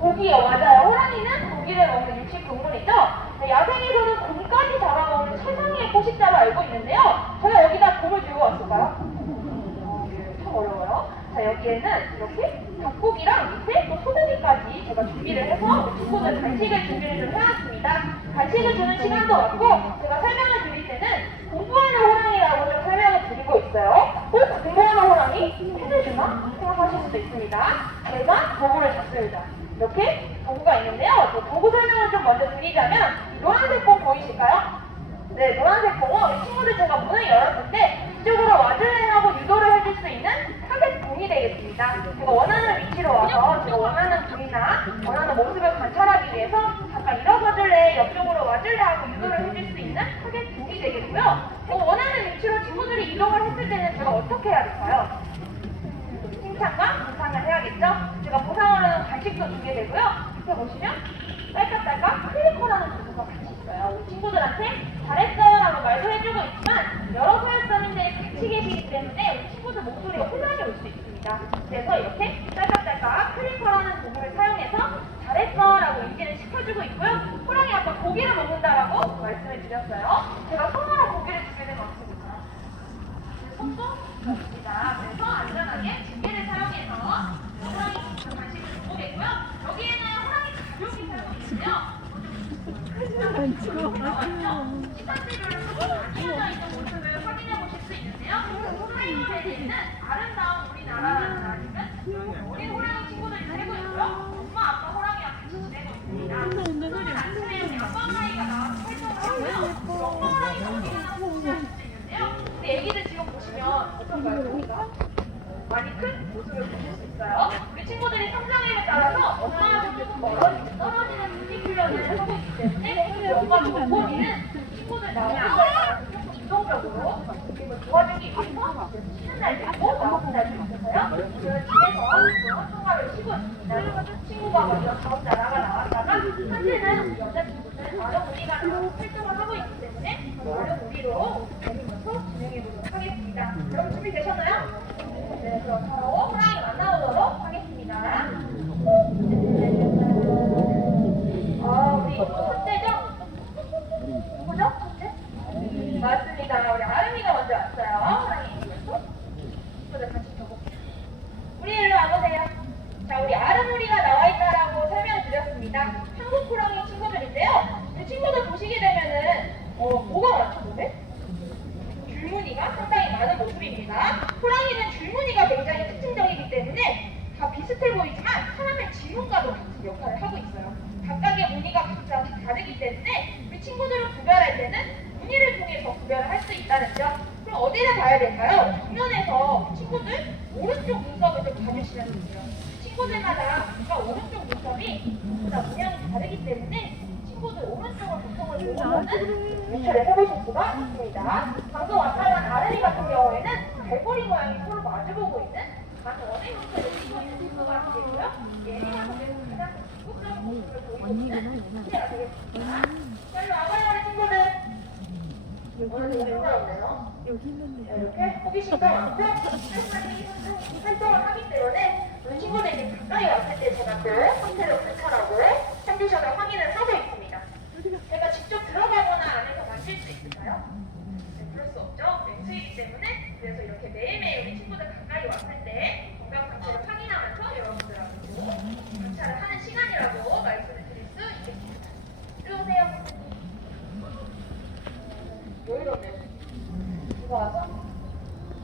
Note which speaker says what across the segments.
Speaker 1: 고기요, 맞아요. 호랑이는 고기를 먹는 육식 동물이죠. 네, 야생에서는 곰까지 잡아먹는 최상위의 포식자로 알고 있는데요. 제가 여기다 곰을 들고 왔을까요? 참 어려워요. 자, 여기에는 이렇게 닭고기랑 밑에 또 소고기까지 제가 준비를 해서 친구들 간식을 준비를 좀 해왔습니다. 간식을 주는 시간도 왔고, 제가 설명을 드릴 때는 공부하는 호랑이라고 좀 설명을 드리고 있어요. 어? 공부하는 호랑이? 해내주나? 생각하실 수도 있습니다. 제가 도구를 줬습니다. 이렇게 도구가 있는데요. 저 도구 설명을 좀 먼저 드리자면, 이 노란색 공 보이실까요? 네, 노란색 공은 친구들 제가 문을 열었을 때 이쪽으로 와줄래 하고 유도를 해줄 수 있는 공이 되겠습니다. 제가 원하는 위치로 와서 제가 원하는 공이나 원하는 모습을 관찰하기 위해서 잠깐 일어서줄래, 옆쪽으로 와줄래 하고 유도를 해줄 수 있는 타겟 공이 되겠고요. 어, 원하는 위치로 친구들이 이동을 했을 때는 제가 어떻게 해야 될까요? 칭찬과 보상을 해야겠죠? 제가 보상으로는 간식도 주게 되고요. 옆에 보시면 딸깍딸깍 클리커라는 도구가 같이 있어요. 친구들한테 잘했어요 라고 말도 해주고 있지만 여러 소혈점인데 같이 계시기 때문에 친구들 목소리가 있습니다. 그래서 이렇게 딸깍딸깍 클리커라는 도구를 사용해서 잘했어 라고 인지를 시켜주고 있고요. 호랑이 아까 고기를 먹는다라고 말씀을 드렸어요. 제가 손으로 고기를 주게 되면 어떻게 될까요? 손도 없습니다. 그래서 안전하게 집게를 사용해서 호랑이 간식을 줘보겠고요. 여기에는 호랑이 가족이 살고 있는데요. 시간대별로 나뉘어져 있는 모습을 확인해 보실 수 있는데요. 타이머에는 아름다운 우리나라라는 아니면 어린 호랑이 친구들이 살고 있고요. 엄마 아빠 호랑이와 같이 지내고 있습니다. 오늘 아침에 우리 아빠 호랑이가 나와서 활동을 하고요. 엄마 호랑이가 어디 있나 궁금해할 수도 있는데요. 우리 애기들 지금 보시면 어떤가요? 보기가? 많이 큰 모습을 보실 수 있어요. 우리 친구들이 성장에 따라서 엄마하고 조금 멀어지고 떨어지는 훈련을 하고 있기 때문에 엄마 조건이는 친구들 나오는 이동적으로 도와주기 위해서 쉬는 날도 있고 나오는 날도 있어서요. 집에서 통화를 쉬고 있습니다. 친구가 먼저 가운데 나가 나왔다가 현재는 여자친구들 다른 우리가 하고 있기 때문에 다른 우리로 데리면서 진행해 보도록 하겠습니다. 여러분 준비되셨나요? 네, 그럼 바로 호랑이 만나보도록 하겠습니다. 아, 우리 첫째죠? 누구죠? 첫째? 맞습니다. 우리 아름이가 먼저 왔어요. 호랑이. 친구들 같이 적어볼게요. 우리 일로 와보세요. 자, 우리 아름우리가 나와 있다라고 설명드렸습니다. 한국 호랑이 친구들인데요. 우리 친구들 보시게 되면은, 어, 뭐가 많죠, 몸에? 줄무늬가 상당히 많은 모습입니다. 호랑이는 줄무늬가 굉장히 특징적이기 때문에 다 비슷해 보이지만 사람의 지문과도 같은 역할을 하고 있어요. 각각의 무늬가 각자 다르기 때문에 우리 친구들을 구별할 때는 무늬를 통해서 구별을 할 수 있다는 점. 그럼 어디를 봐야 될까요? 정면에서 친구들 오른쪽 눈썹을 좀 봐주시면 돼요. 친구들마다 뭔가 오른쪽 눈썹이 다 모양이 다르기 때문에 친구들 오른쪽을 보통을 보고서는 유추를 해보실 수가 있습니다. 방금 왔다간 아르리 같은 경우에는 발꼬리 모양이 서로 마주보고 있는 아주 원의 형태를 띠고 있는 친구가 되고요. 예리한 점에서 가장 적극적인 모습을 보이고 있는 형태가 되겠습니다. 자, 일로 와봐요, 우리 친구들. 오늘 되게 힘들었네요.
Speaker 2: 여기 있는데.
Speaker 1: 이렇게 호기심과 활발히 활동을 하기 때문에 친구들이 가까이 왔을 때 제가 그 상태를 관찰하고 컨디션을 확인을 하고 있습니다. 제가 직접 들어가거나 안에서 만질 수 있을까요? 네, 그럴 수 없죠. 맹수이기 때문에 그래서 이렇게 매일매일 우리 친구들 가까이 왔을 때 건강 상태를 확인하면서 여러분들하고 관찰을 하는 시간이라고 말씀을 드릴 수 있겠습니다. 이리 오세요. 여유롭네요. 누가 와서? 조용해요. 어, 되게 다들 집중하셨는지 소리가
Speaker 2: 네, 지금 찍었네. 찍었네. 찍었네. 이모가 핸드폰 어디에 넣어서 못 찍어?
Speaker 1: 그러니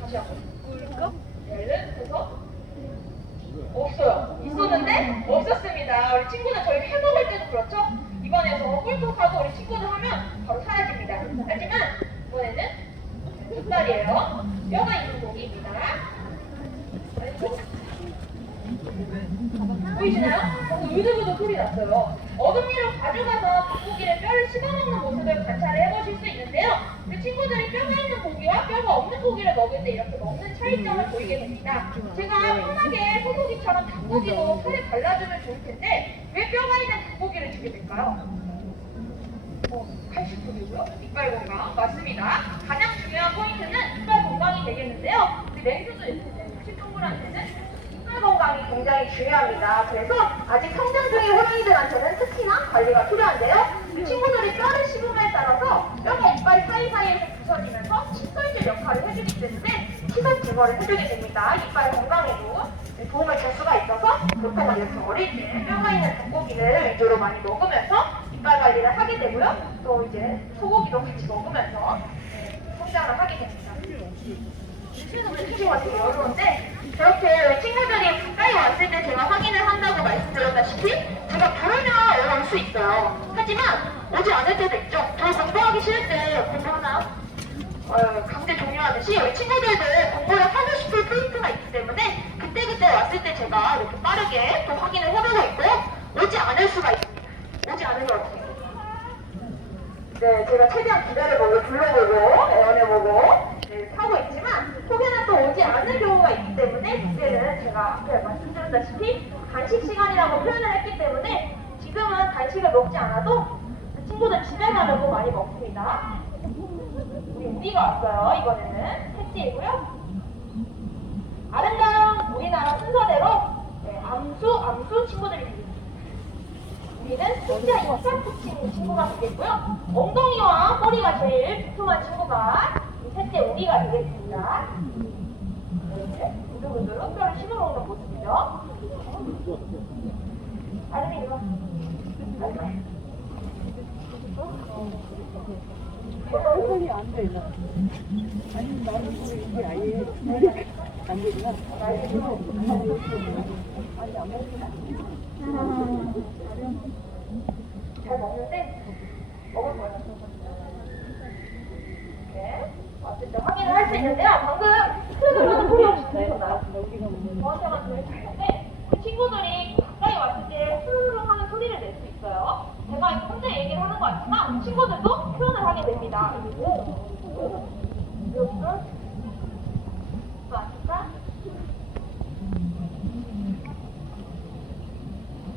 Speaker 1: 다시 한번
Speaker 2: 꿀꺽?
Speaker 1: 없어요. 있었는데 없었습니다. 우리 친구는 저희 해먹을 때도 그렇죠? 입안에서 꿀꺽하고 우리 친구들 하면 바로 사라집니다. 하지만 이번에는 두 발이에요 뼈가 있는 고기입니다. 보이시나요? 우두부두 소리 났어요. 어금니로 가져가서 닭고기를 뼈를 씹어먹는 모습을 관찰을 해보실 수 있는데요. 그 친구들이 뼈가 있는 고기와 뼈가 없는 고기를 먹을 때 이렇게 먹는 차이점을 보이게 됩니다. 제가 편하게 소고기처럼 닭고기도 살에 발라주면 좋을 텐데 왜 뼈가 있는 닭고기를 주게 될까요? 어, 80%고요. 이빨 건강 맞습니다. 가장 중요한 포인트는 이빨 건강이 되겠는데요. 맹수도 있는데 이빨 건강이 굉장히 중요합니다. 그래서 아직 성장 중인 호랑이들한테는 특히나 관리가 필요한데요. 이 친구들이 뼈를 씹음에 따라서 뼈가 이빨 사이사이에서 부서지면서 칫솔질 역할을 해주기 때문에 시선 제거를 해주게 됩니다. 이빨 건강에도 도움을 줄 수가 있어서 보통은 이렇게 어릴 때 뼈가 있는 닭고기를 위주로 많이 먹으면서 이빨 관리를 하게 되고요. 또 이제 소고기도 같이 먹으면서 네, 성장을 하게 됩니다. 친구가 되게 어려운데 저렇게 친구들이 왔을 때 제가 확인을 한다고 말씀드렸다시피 제가 부르면 올수 있어요. 하지만 오지 않을 때도 있죠. 저 공부하기 싫을 때 공부하나요? 어, 강제 종료하듯이 우리 친구들도 공부를 하고 싶을 포인트가 있기 때문에 그때그때 왔을 때 제가 이렇게 빠르게 또 확인을 해보고 있고 오지 않을 수가 있습니다. 오지 않으면 어떻게 해요? 네, 제가 최대한 기다려보고 불러보고 애원해보고 네, 하고 있지만 혹여나 또 오지 않을 경우가 있기 때문에 그때는 제가 앞에 말씀드렸다시피 간식 시간이라고 표현을 했기 때문에 지금은 간식을 먹지 않아도 그 친구들 집에 가려고 많이 먹습니다. 우리 우리가 왔어요. 이번에는 셋째이고요. 아름다운 우리나라 순서대로 네, 암수, 암수 친구들이 되겠습니다. 우리는 혼자 이싹 붙이는 친구가 되겠고요. 엉덩이와 꼬리가 제일 두툼한 친구가 이 셋째 우리가 되겠습니다. 이렇게 우두부두 뼈를 씹어먹는 모습이죠. 아름이. 아름이.
Speaker 2: 손이 안 돼, 나. 아니, 나는 이게 아예 안 되구나. 아니, 안 먹구나.
Speaker 1: 잘 먹는데 먹을 거예 때 확인을 할 수 있는데요. 방금 없이 들리셨나요? 저한테만 들리셨는데 우리 친구들이 가까이 왔을 때 흐르릉 하는 소리를 낼 수 있어요. 제가 혼자 얘기를 하는 것 같지만 친구들도 표현을 하게 됩니다. 또 왔을까?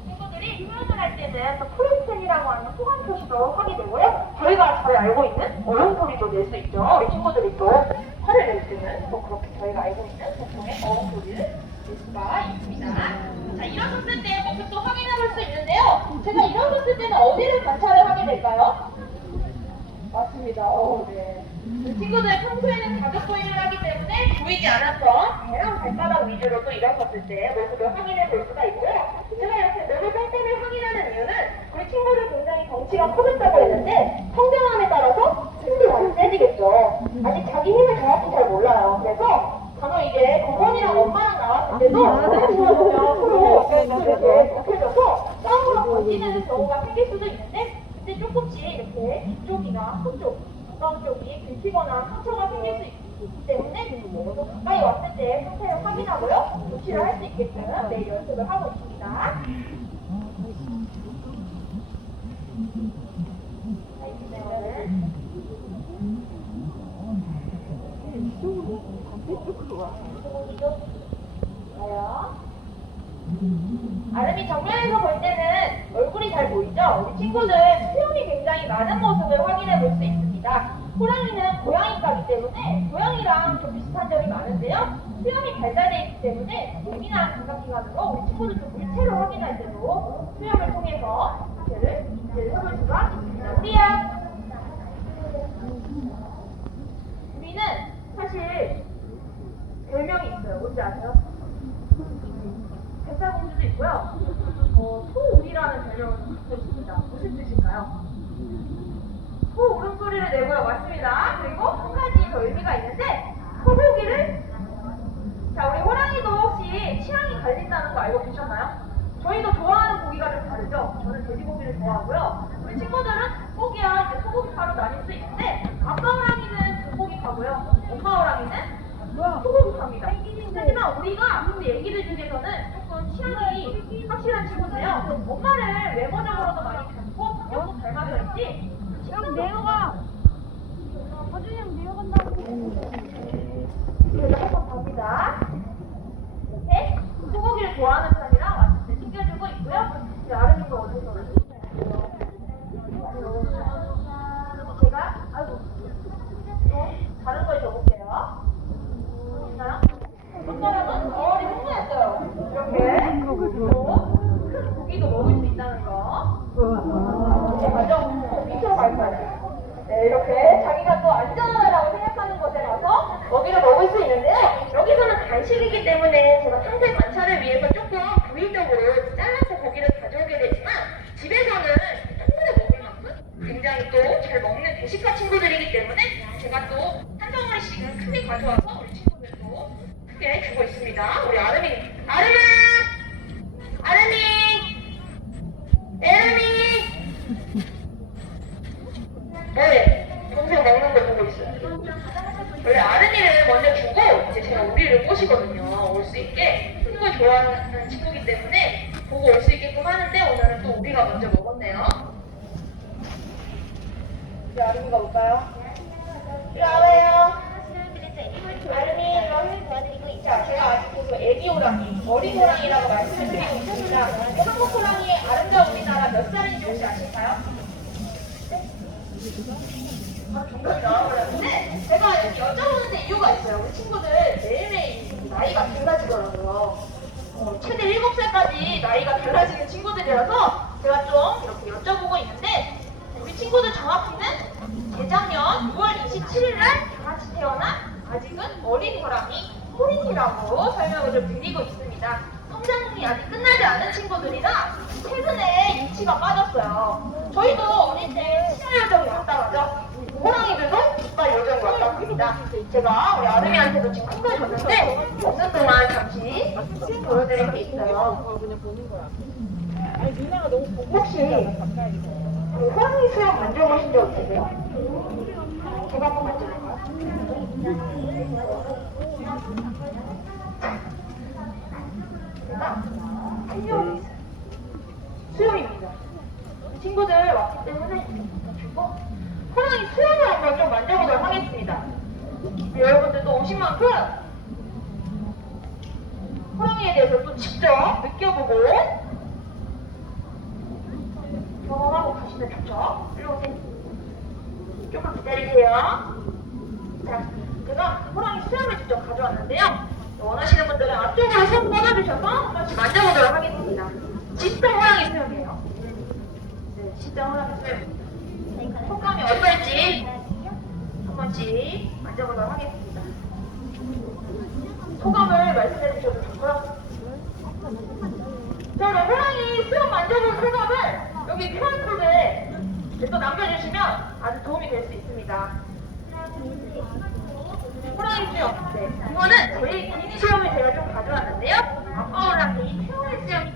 Speaker 1: 친구들이 표현을 할 때는 또 프로스텐이라고 하는 소감 표시도 하게 되고요. 저희가 잘 알고 있는 어른 소리도 낼 수 있죠. 우리 친구들이 또 화를 낼 때는 또 그렇게 저희가 알고 있는 보통의 어른 소리를 낼 수가 있습니다. 자, 일어섰을 때 모습도 확인해 볼 수 있는데요. 제가 일어섰을 때는 어디를 관찰을 하게 될까요? 맞습니다. 어, 네. 그 친구들 평소에는 가족 보이를 하기 때문에 보이지 않았던 배랑 발바닥 위주로 또 일어섰을 때 모습을 확인해 볼 수가 있고요. 제가 이렇게 몸을 뺑뺑이 확인하는 이유는 우리 친구들 굉장히 덩치가 커졌다고 했는데 성장함에 따라서 힘이 많이 세지겠죠. 아직 자기 힘을 정확히 잘 몰라요. 그래서 간혹 이게 부모님이랑 엄마랑 나왔을 때도 보면 서로 이렇게 격해져서 싸움으로 번지는 경우가 생길 수도 있는데 그때 조금씩 이렇게 이쪽이나 한쪽 구강 쪽이 긁히거나 상처가 생길 수 있기 때문에 모두 가까이 왔을 때 상태를 확인하고요 조치를 할 수 있게끔 매일 연습을 하고 있습니다. 소고기도 좋아요. 아름이 정면에서 볼 때는 얼굴이 잘 보이죠? 우리 친구들 굉장히 많은 모습을 확인해 볼 수 있습니다. 호랑이는 고양이과기 때문에 고양이랑 좀 비슷한 점이 많은데요. 수염이 발달되어 있기 때문에 예민한 감각기관으로 우리 친구들 좀 물체를 확인할 때도 수염을 통해서 물체를 인지를 해볼 수가 있습니다. 우리야! 우리는 사실 별명이 있어요. 뭔지 아세요? 백설공주도 있고요. 어, 소울이라는 별명을 있습니다. 무슨 뜻일까요? 소 울음소리를 내고요. 맞습니다. 그리고 한 가지 더 의미가 있는데 소고기를 자 우리 호랑이도 혹시 취향이 갈린다는 거 알고 계셨나요? 저희도 좋아하는 고기가 좀 다르죠. 저는 돼지고기를 좋아하고요. 우리 친구들은 닭고기와 이제 소고기파로 나뉠 수 있는데 아빠 호랑이는 닭고기 파고요. 엄마 호랑이는 소고기 파입니다. 하지만 우리가 우리 애기들 중에서는 조금 좀 취향이 확실한 친구인데요. 엄마를 외모적으로도 많이 성격도 닮아서 있지.
Speaker 2: 형 내려가. 허준이 형 내려간다고.
Speaker 1: 그래서 한번 갑니다. 이렇게 소고기를 좋아하는 편이라 왔을 때 챙겨주고 있고요. 이제 아름이가 어디서 오는지. 제가 아이고 또 다른 걸 줘볼게요. 있나요? 손가락은 어리 흥분했어요. 이렇게 또 큰 고기도 먹을 수 있다는 거. 이제 가정 밑으로 갈 거예요. 네, 이렇게 자기가 또 안전하다고 생각하는 곳에 가서 먹이를 먹을 수 있는데요. 여기서는 간식이기 때문에 제가 상세 관찰을 위해서 조금 부위적으로 잘라서 고기를 가져오게 되지만 집에서는 충분히 먹을 만큼 굉장히 또 잘 먹는 대식가 친구들이기 때문에 제가 또 한 덩어리씩은 크게 가져와서 우리 친구들도 크게 주고 있습니다. 우리 아름이, 아름아! 아름이! 에름이! 네, 동생 먹는 거 보고 있어요. 원래 아른이를 먼저 주고 이제 제가 우리를 꼬시거든요. 올 수 있게 큰 걸 좋아하는 친구기 때문에 보고 올 수 있게끔 하는데 오늘은 또 우리가 먼저 먹었네요. 이제 아름이가 올까요? 이리 와봐요. 아름이 이거 도와드리고 있죠. 제가 아직도 그 애기 호랑이, 어린 호랑이라고 말씀을 드리고 있습니다. 그 한국 호랑이의 아름다운 우리나라 몇 살인지 혹시 아실까요? 아, 정답이 나와버렸는데 제가 이렇게 여쭤보는데 이유가 있어요. 우리 친구들 매일매일 나이가 달라지더라고요. 어, 최대 7살까지 나이가 달라지는 친구들이라서 제가 좀 이렇게 여쭤보고 있는데 우리 친구들 정확히는 재작년 6월 27일 날 같이 태어난 아직은 어린 호랑이 호린이라고 설명을 좀 드리고 있습니다. 성장이 아직 끝나지 않은 친구들이라 최근에 유치가 빠졌어요. 저희도 어릴 때 치아 요정이 왔다 가죠. 호랑이들도 이빨 요정이 왔다 갑니다. 제가 우리 아름이한테도 지금 큰걸 줬는데 없는 동안 잠시 보여드릴 게 있어요. 혹시 그 호랑이 수염 만져보신 적 있으세요? 제가 한번 만져볼까요? 있어요. 수염입니다. 친구들 왔기 때문에 주고 호랑이 수염을 한번 좀 만져보도록 하겠습니다. 여러분들도 오신 만큼 호랑이에 대해서 또 직접 느껴보고 경험하고 가시면 좋죠. 일로 오세요. 조금만 기다리세요. 자, 제가 호랑이 수염을 직접 가져왔는데요. 원하시는 분들은 앞쪽으로 손 뻗어주셔서 한 번씩 만져보도록 하겠습니다. 진짜 호랑이 수염이에요. 네, 진짜 호랑이 수염. 속감이 어떨지 한 번씩 만져보도록 하겠습니다. 소감을 말씀해 주셔도 좋고요. 자, 그럼 호랑이 수염 만져본 소감을 여기 QR코드에 또 남겨주시면 아주 도움이 될 수 있습니다. 호랑이띠 없대. 이거는 저희 개인 시험을 제가 좀 가져왔는데요. 어, 아까랑 이 최후의 시험이